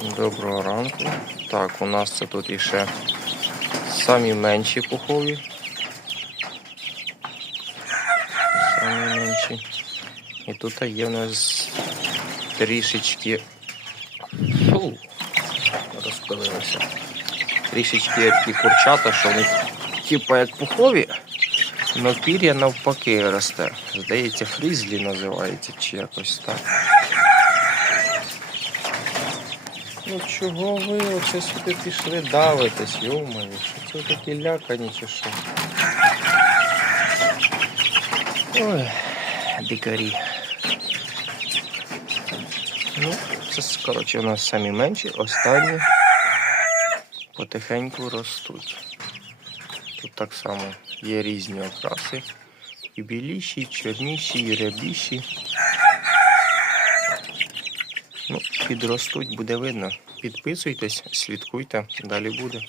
Доброго ранку. Так, у нас це тут іще самі менші пухові. Самі менші. І тут є в нас трішечки. Фу, розпилилися. Трішечки такі курчата, що вони типа як пухові, але пір'я навпаки росте. Здається, фрізлі називається чи якось так. Ну чого ви оце сюди пішли давитесь, йомаю, що це такі лякані чи що? Ой, дикарі. Ну, це, коротше, у нас самі менші, останні потихеньку ростуть. Тут так само є різні окраси. І біліші, і чорніші, і рябіші. Ну, підростуть, буде видно. Підписуйтесь, слідкуйте, далі буде.